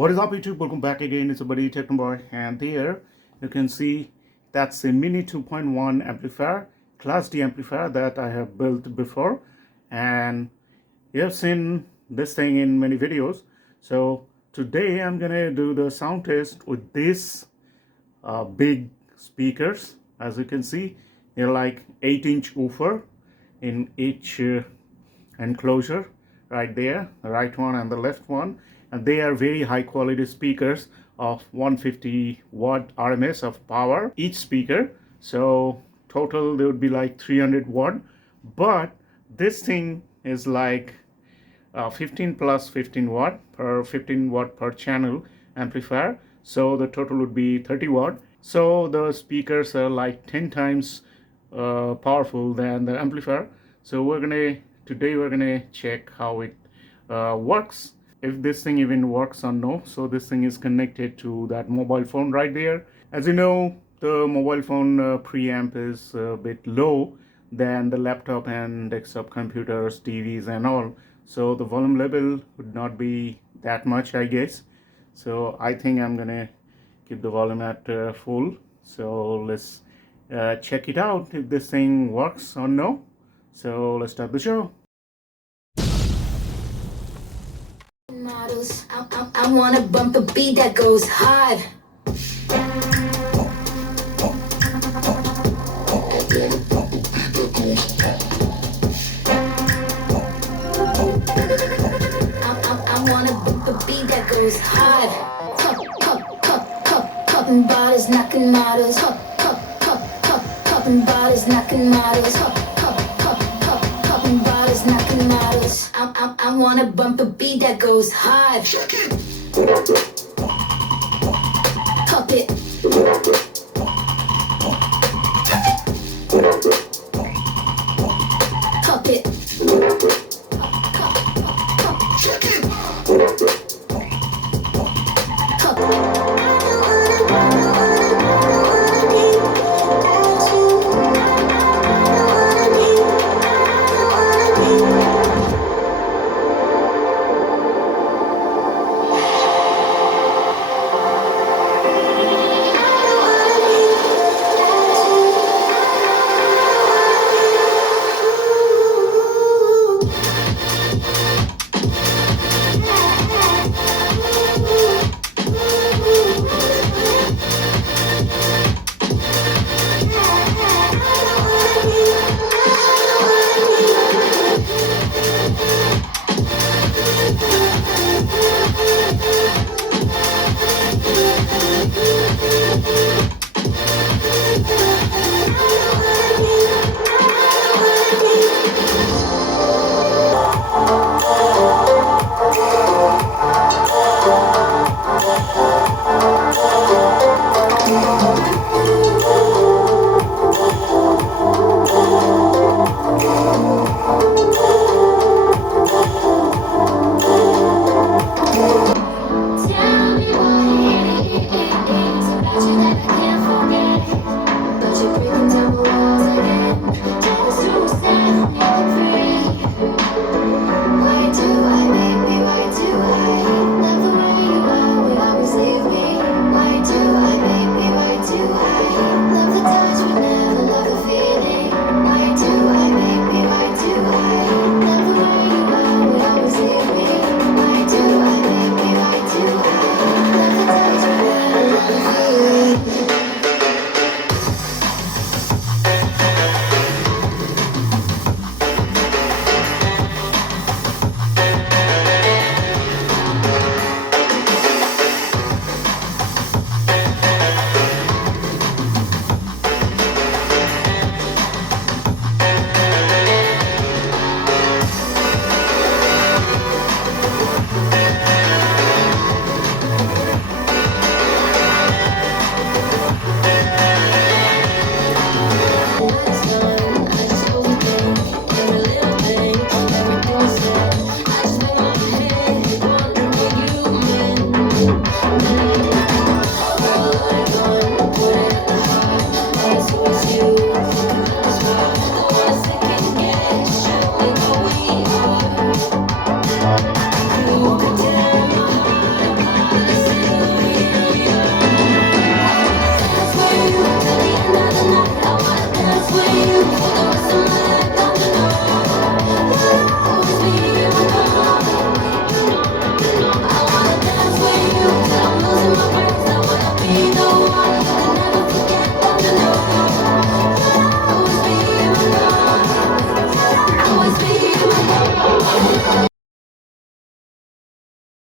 What is up YouTube? Welcome back again. It's a buddy Technoboy, and there you can see that's a mini 2.1 amplifier, class D amplifier that I have built before, and you have seen this thing in many videos. So today I'm gonna do the sound test with these big speakers. As you can see, they're like 8-inch woofer in each enclosure right there, the right one and the left one, and they are very high quality speakers of 150 watt RMS of power each speaker. So total they would be like 300 watt, but this thing is like 15 plus 15 watt per 15 watt per channel amplifier, so the total would be 30 watt. So the speakers are like 10 times powerful than the amplifier. So today we're gonna check how it works, if this thing even works or no. So this thing is connected to that mobile phone right there. As you know, the mobile phone preamp is a bit low than the laptop and desktop computers, TVs and all. So the volume level would not be that much, I guess. So I think I'm gonna keep the volume at full. So let's check it out if this thing works or no. So let's start the show. Models, I wanna bump a beat that goes hard. I wanna bump a beat that goes hard. Popping bottles, knocking models. Popping bottles, knocking models. Popping bottles, knocking models. I wanna bump a beat that goes hard.